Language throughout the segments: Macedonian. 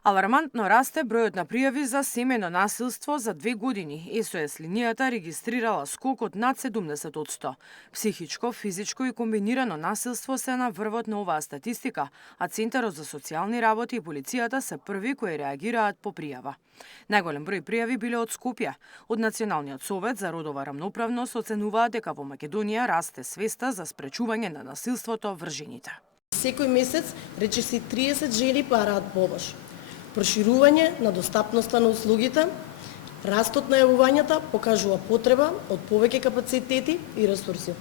Алармантно расте бројот на пријави за семејно насилство за 2 години. СОС линијата регистрирала скок од над 70%. Психичко, физичко и комбинирано насилство се на врвот на оваа статистика, а Центарот за социјални работи и полицијата се први кои реагираат по пријава. Најголем број пријави биле од Скопје. Од Националниот совет за родова рамноправност оценуваат дека во Македонија расте свеста за спречување на насилството врз жените. Секој месец речиси 30 жени бараат помош. Проширување на достапноста на услугите, растот на јавувањата покажува потреба од повеќе капацитети и ресурси.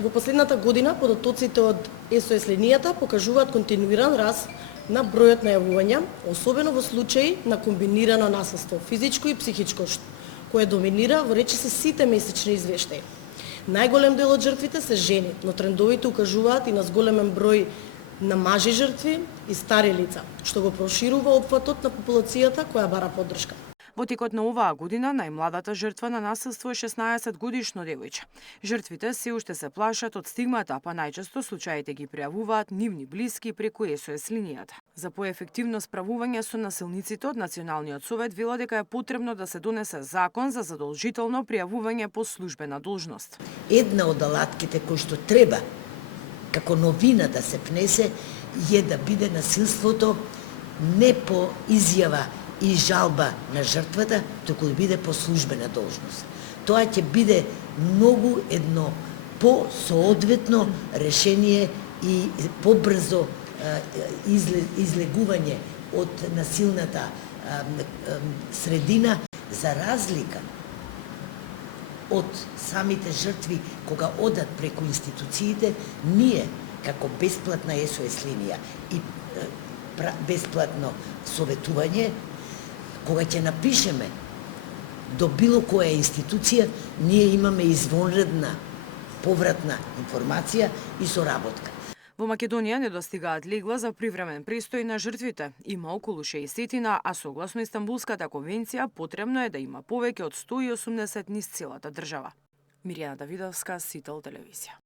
Во последната година податоците од СОС линијата покажуваат континуиран раст на бројот на јавувања, особено во случаи на комбинирано насилство, физичко и психичко, кое доминира во речиси сите месечни извештаи. Најголем дел од жртвите се жени, но трендовите укажуваат и на зголемен број на мажи жртви и стари лица, што го проширува опфатот на популацијата која бара поддршка. Во текот на оваа година најмладата жртва на насилство е 16 годишно девојче. Жртвите се уште се плашат од стигмата, па најчесто случаите ги пријавуваат нивни блиски преку СОС линијата. За поефективно справување со насилниците од Националниот совет вела дека е потребно да се донесе закон за задолжително пријавување по службена должност. Една од алатките кои што треба како новина да се внесе е да биде насилството не по изјава и жалба на жртвата, туку да биде по службена должност. Тоа ќе биде многу едно по-соодветно решение и побрзо излегување од насилната средина, за разлика од самите жртви кога одат преку институциите, ние како бесплатна СОС линија и бесплатно советување, кога ќе напишеме до било која институција, ние имаме извонредна повратна информација и соработка. Во Македонија не достигаат легла за привремен престој на жртвите. Има околу 60, а согласно Истанбулската конвенција потребно е да има повеќе од 180 низ целата држава. Мирјана Давидовска, Сител телевизија.